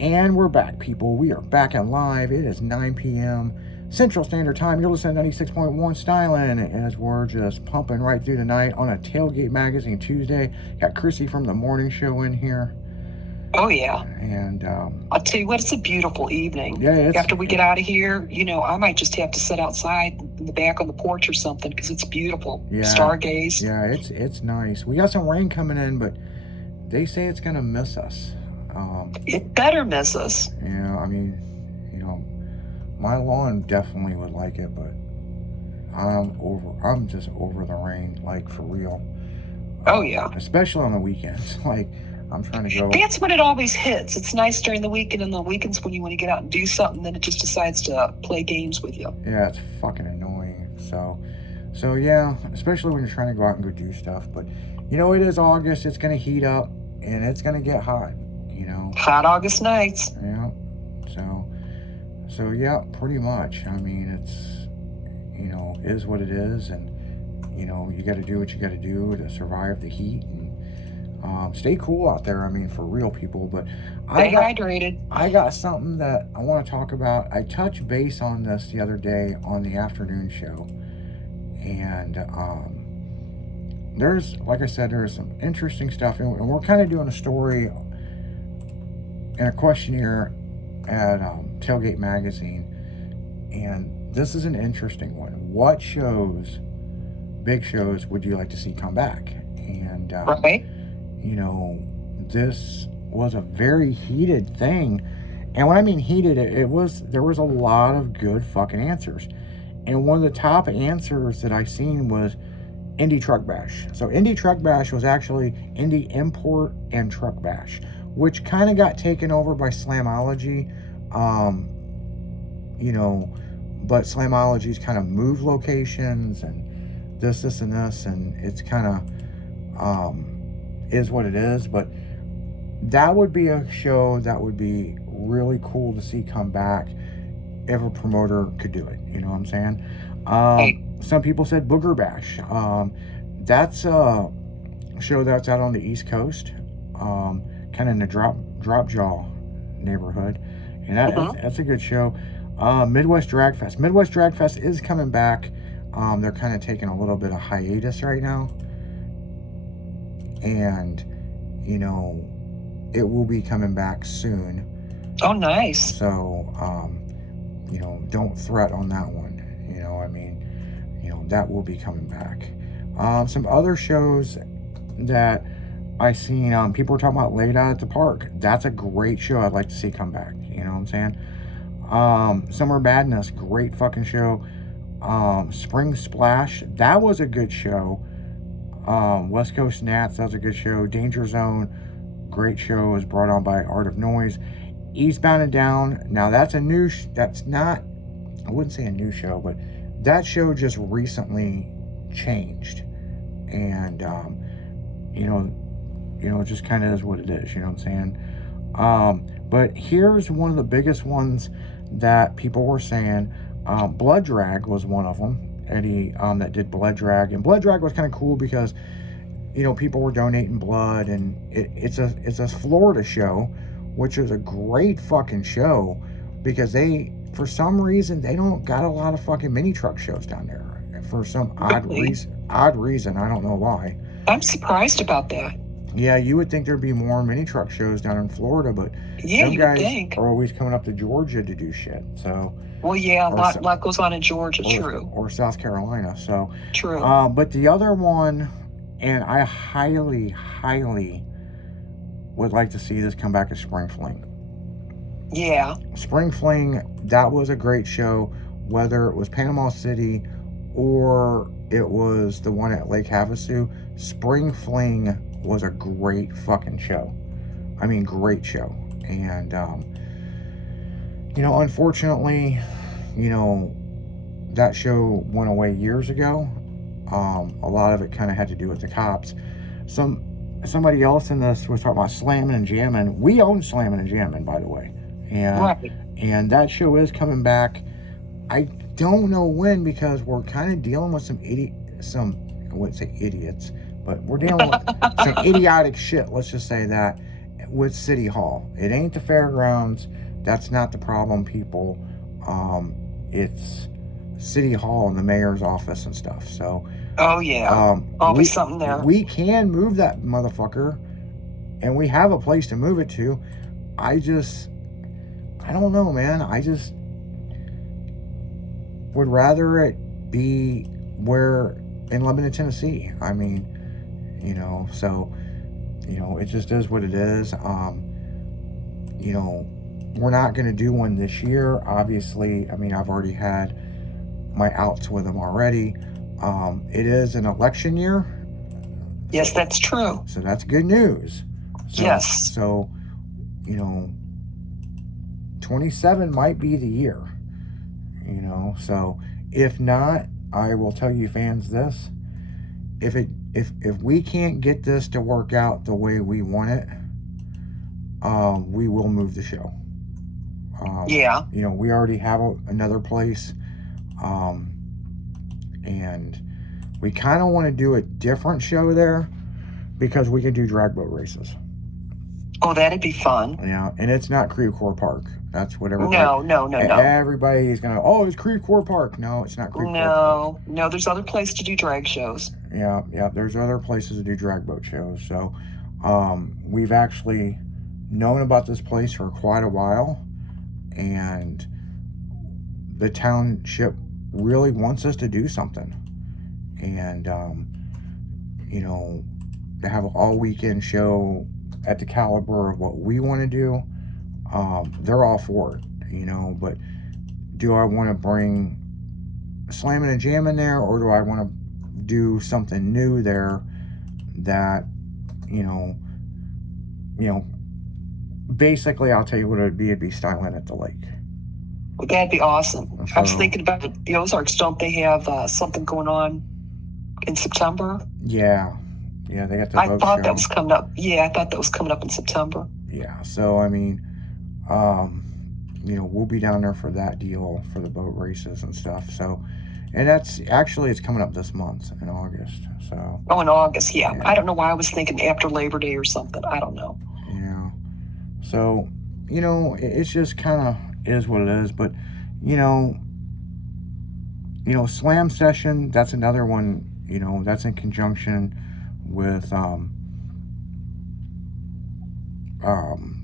And we're back, people. We are back and live. It is 9 p.m. Central Standard Time. You're listening to 96.1 Stylin' as we're just pumping right through the night on a Tailgate Magazine Tuesday. Got Chrissy from the morning show in here. Oh, yeah. And I'll tell you what, it's a beautiful evening. Yeah, after we get out of here, I might just have to sit outside in the back on the porch or something because it's beautiful. Yeah, stargaze. Yeah, it's nice. We got some rain coming in, but they say it's gonna miss us. It better miss us. Yeah, I mean, my lawn definitely would like it, but I'm just over the rain, like, for real. Oh, yeah. Especially on the weekends. Like, I'm trying to go. That's when it always hits. It's nice during the weekend, and the weekends when you want to get out and do something, then it just decides to play games with you. Yeah, it's fucking annoying. So yeah, especially when you're trying to go out and go do stuff. But, it is August. It's going to heat up, and it's going to get hot, Hot August nights. Yeah. So yeah, pretty much. I mean, it's, is what it is. And, you got to do what you got to do to survive the heat and stay cool out there. I mean, for real, people. But Stay hydrated. I got something that I want to talk about. I touched base on this the other day on the afternoon show. And like I said, there's some interesting stuff. And we're kind of doing a story and a questionnaire at Tailgate Magazine, and this is an interesting one. What big shows would you like to see come back? And right. This was a very heated thing, and when I mean heated, there was a lot of good fucking answers, and one of the top answers that I seen was Indie Truck Bash. So Indie Truck Bash was actually Indie Import and Truck Bash, which kind of got taken over by Slamology, but Slamology's kind of moved locations and this and this, and it's kind of is what it is. But that would be a show that would be really cool to see come back if a promoter could do it. You know what I'm saying? Some people said Booger Bash. That's a show that's out on the East Coast. Kind of in the drop jaw neighborhood, and that's a good show. Midwest Drag Fest. Midwest Drag Fest is coming back. They're kind of taking a little bit of hiatus right now, and it will be coming back soon. Oh, nice. So don't fret on that one. That will be coming back. Some other shows that I seen, people were talking about Laid Out at the Park. That's a great show I'd like to see come back. You know what I'm saying? Summer Madness, great fucking show. Spring Splash, that was a good show. West Coast Nats, that was a good show. Danger Zone, great show, was brought on by Art of Noise. Eastbound and Down, now that's a new, that's not, I wouldn't say a new show, but that show just recently changed. And, it just kind of is what it is, you know what I'm saying? But here's one of the biggest ones that people were saying. Blood Drag was one of them. Eddie, that did Blood Drag. And Blood Drag was kind of cool because, people were donating blood, and it's a Florida show, which is a great fucking show because for some reason, they don't got a lot of fucking mini truck shows down there. For some odd reason, I don't know why. I'm surprised about that. Yeah, you would think there'd be more mini truck shows down in Florida, but yeah, them guys are always coming up to Georgia to do shit. So, well, yeah, a lot goes on in Georgia, true, or South Carolina. So true. But the other one, and I highly, highly would like to see this come back, is Spring Fling. Yeah, Spring Fling, that was a great show, whether it was Panama City or it was the one at Lake Havasu. Spring Fling was a great fucking show. I mean, great show. And, unfortunately, that show went away years ago. A lot of it kind of had to do with the cops. Somebody else in this was talking about Slammin' and Jammin'. We own Slammin' and Jammin', by the way. And, right. And that show is coming back. I don't know when, because we're kind of dealing with I wouldn't say idiots, but we're dealing with some idiotic shit, let's just say that, with City Hall. It ain't the fairgrounds. That's not the problem, people. It's City Hall and the mayor's office and stuff. So, Oh yeah, always something there. we can move that motherfucker, and we have a place to move it to. I don't know, man. I just would rather it be where in Lebanon, Tennessee. I mean, so, it just is what it is. We're not going to do one this year. Obviously, I mean, I've already had my outs with them already. It is an election year. Yes, that's true. So that's good news. So, yes. So, 27 might be the year. So if not, I will tell you fans this. If we can't get this to work out the way we want it, we will move the show. Yeah. We already have another place, and we kind of want to do a different show there because we can do drag boat races. Oh, that'd be fun. Yeah, and it's not Creve Coeur Park. That's what everybody... No. Everybody is going to, it's Creve Coeur Park. No, it's not Creve Coeur Park. No, there's other places to do drag shows. Yeah, there's other places to do drag boat shows. So, we've actually known about this place for quite a while, and the township really wants us to do something. And, to have an all-weekend show at the caliber of what we want to do, they're all for it, but do I want to bring slamming and jamming there, or do I want to do something new there that, basically I'll tell you what it'd be Styling at the Lake. Well, that'd be awesome. I was thinking about the Ozarks. Don't they have something going on in September? Yeah, they got the I boat thought show. that was coming up. Yeah, I thought that was coming up in September. Yeah, so I mean, we'll be down there for that deal for the boat races and stuff. So, and that's actually, it's coming up this month in August. So. Oh, in August, yeah. I don't know why I was thinking after Labor Day or something. I don't know. Yeah. So, it's just kind of is what it is. But, Slam Session, that's another one. That's in conjunction with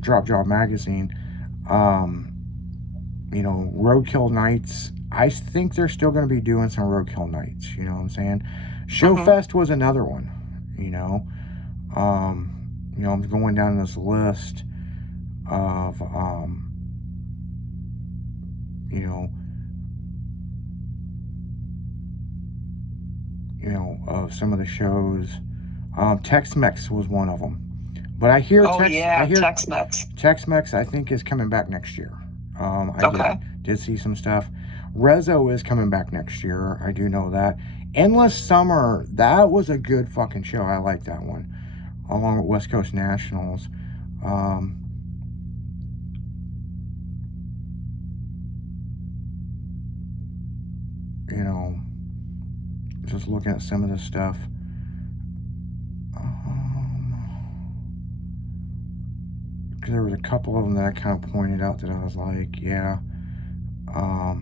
Drop Jaw Magazine. Roadkill Nights, I think they're still going to be doing some Roadkill Nights, you know what I'm saying? Showfest was another one, I'm going down this list of of some of the shows. Tex-Mex was one of them. But I hear Tex-Mex. Tex-Mex, I think, is coming back next year. I did see some stuff. Rezo is coming back next year. I do know that. Endless Summer, that was a good fucking show. I like that one. Along with West Coast Nationals. Just looking at some of this stuff. Because there was a couple of them that I kind of pointed out that I was like, yeah. A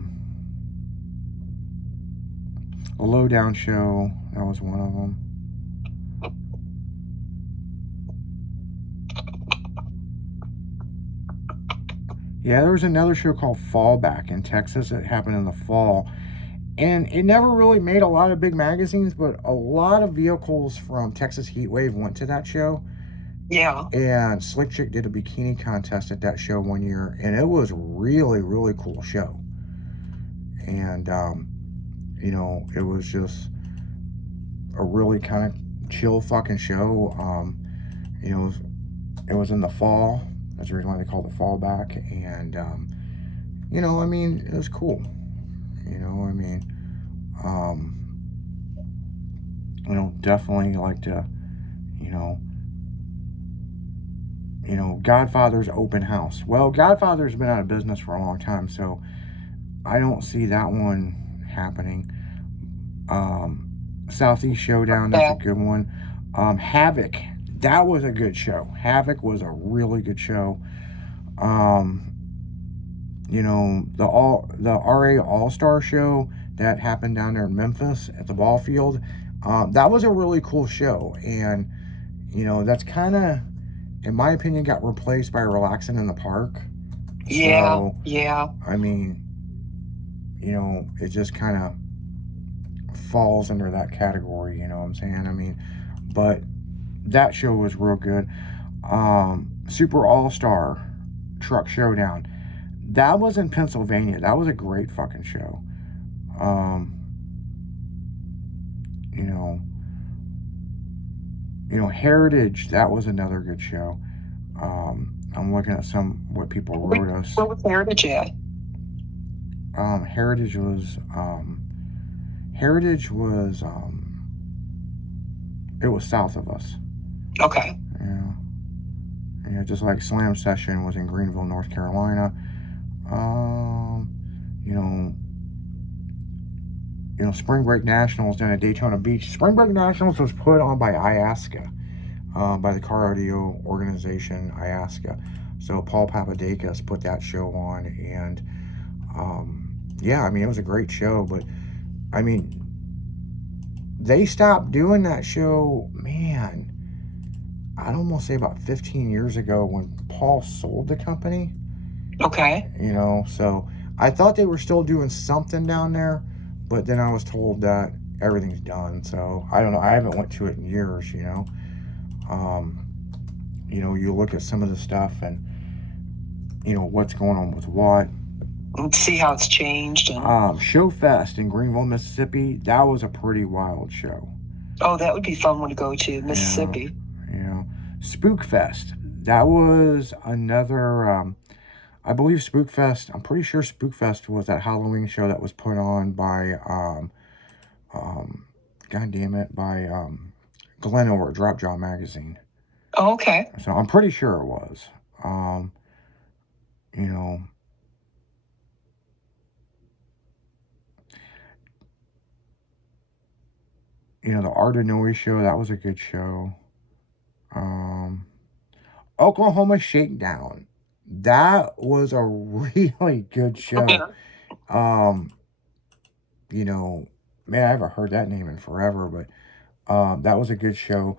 Lowdown Show, that was one of them. Yeah, there was another show called Fallback in Texas. It happened in the fall. And it never really made a lot of big magazines, but a lot of vehicles from Texas Heatwave went to that show. Yeah. And Slick Chick did a bikini contest at that show one year, and it was really, really cool show. And, it was just a really kind of chill fucking show. It was in the fall. That's the reason why they called it Fallback. And, it was cool. Definitely like to, Godfather's open house. Well, Godfather's been out of business for a long time, so I don't see that one happening. Southeast Showdown, that's a good one. Havoc, that was a good show. Havoc was a really good show. Um, the RA All Star show that happened down there in Memphis at the ball field. That was a really cool show, and that's kind of, in my opinion, got replaced by Relaxing in the Park. Yeah, So, yeah. I mean, it just kind of falls under that category. You know what I'm saying? I mean, but that show was real good. Super All Star Truck Showdown. That was in Pennsylvania. That was a great fucking show. Um, you know, Heritage. That was another good show. I'm looking at what people wrote us. Where was Heritage at? Heritage was it was south of us. Okay. Yeah, just like Slam Session was in Greenville, North Carolina. Spring Break Nationals down at Daytona Beach. Spring Break Nationals was put on by IASCA, by the car audio organization IASCA. So Paul Papadakis put that show on, and it was a great show. But I mean, they stopped doing that show, man, I'd almost say about 15 years ago when Paul sold the company. Okay. So I thought they were still doing something down there, but then I was told that everything's done. So I don't know. I haven't went to it in years. You look at some of the stuff and what's going on with what. And see how it's changed. And Show Fest in Greenville, Mississippi. That was a pretty wild show. Oh, that would be fun one to go to, Mississippi. Spook Fest. That was another. I believe Spook Fest. I'm pretty sure Spook Fest was that Halloween show that was put on by by Glenn over at Drop Jaw Magazine. Oh, okay. So I'm pretty sure it was. The Art of Noise show, that was a good show. Oklahoma Shakedown. That was a really good show. Man, I haven't heard that name in forever, but that was a good show.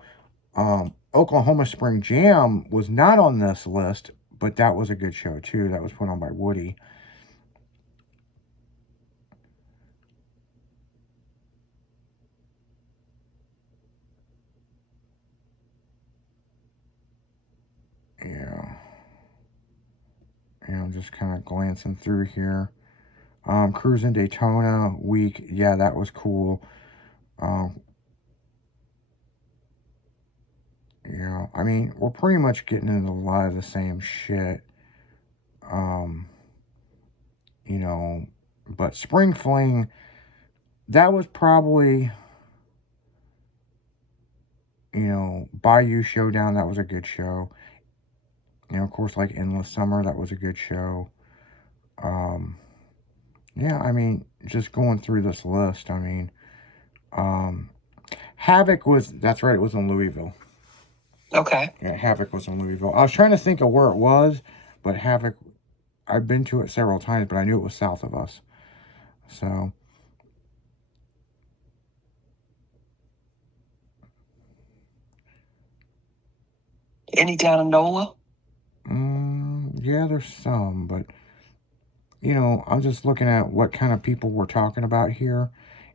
Oklahoma Spring Jam was not on this list, but that was a good show too. That was put on by Woody. Yeah. I'm just kind of glancing through here. Cruising Daytona week. Yeah, that was cool. I mean, we're pretty much getting into a lot of the same shit. But Spring Fling, that was probably, Bayou Showdown, that was a good show. Of course, like Endless Summer, that was a good show. I mean, just going through this list, I mean, Havoc that's right, it was in Louisville. Okay. Yeah, Havoc was in Louisville. I was trying to think of where it was, but Havoc, I've been to it several times, but I knew it was south of us. So, any down in NOLA? Yeah, there's some, but I'm just looking at what kind of people we're talking about here,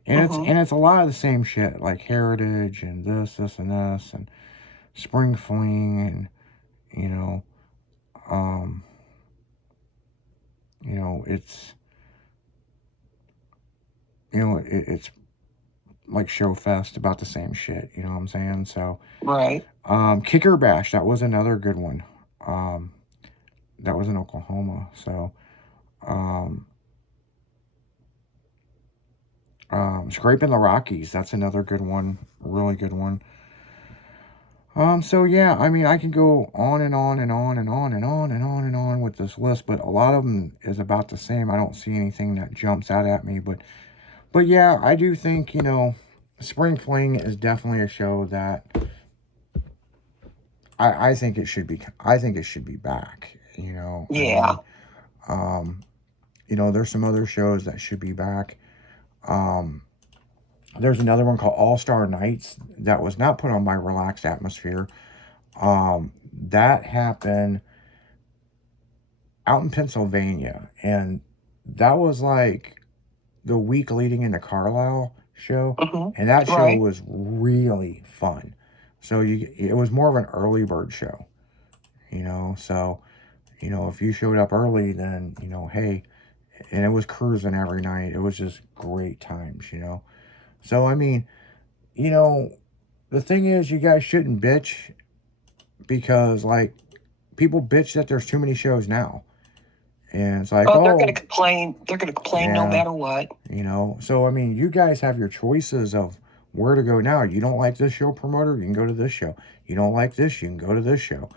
and it's a lot of the same shit, like Heritage and this and this, and Spring Fling, and it's it's like Show Fest, about the same shit. You know what I'm saying? So right. Kicker Bash, that was another good one. That was in Oklahoma. So Scraping the Rockies, that's another good one, really good one. So yeah, I mean, I can go on and on and on and on and on and on and on with this list, but a lot of them is about the same. I don't see anything that jumps out at me, but yeah, I do think, Spring Fling is definitely a show that I think it should be. I think it should be back. You know, I Yeah. mean, um, you know, there's some other shows that should be back. Um, there's another one called All Star Nights that was not put on my Relaxed Atmosphere. That happened out in Pennsylvania, and that was like the week leading into Carlisle show, and that show Right. was really fun. So it was more of an early bird show, you know. So you know, if you showed up early, then you know, hey, and it was cruising every night. It was just great times, you know. So I mean, you know, the thing is, you guys shouldn't bitch because like people bitch that there's too many shows now, and it's like, Oh, they're going oh, to complain. They're going to complain no yeah, matter what. you know. So I mean, you guys have your choices of where to go now. You don't like this show promoter, you can go to this show. You don't like this, you can go to this show.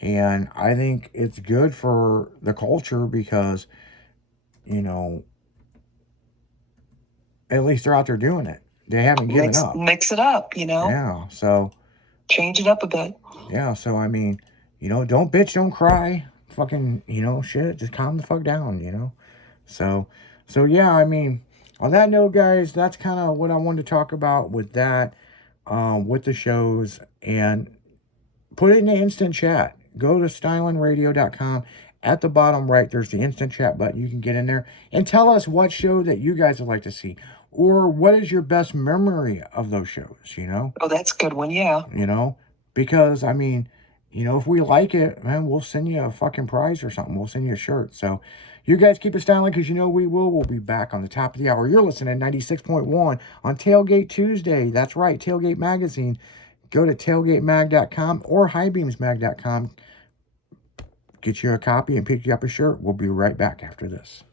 And I think it's good for the culture because, you know, at least they're out there doing it. They haven't given up. Mix it up, you know. Yeah. So Change it up a bit. yeah. So I mean, you know, don't bitch, don't cry. Fucking, you know, shit. Just calm the fuck down, you know. So, so yeah. I mean, on that note, guys, that's kind of what I wanted to talk about with that, with the shows, and put it in the instant chat. Go to stylinradio.com. At the bottom right, there's the instant chat button. You can get in there and tell us what show that you guys would like to see. Or what is your best memory of those shows, you know? Oh, that's a good one. Yeah. You know? Because, I mean, you know, if we like it, man, we'll send you a fucking prize or something. We'll send you a shirt. So you guys keep it styling because you know we will. We'll be back on the top of the hour. You're listening to 96.1 on Tailgate Tuesday. That's right, Tailgate Magazine. Go to tailgatemag.com or highbeamsmag.com. Get you a copy and pick you up a shirt. We'll be right back after this.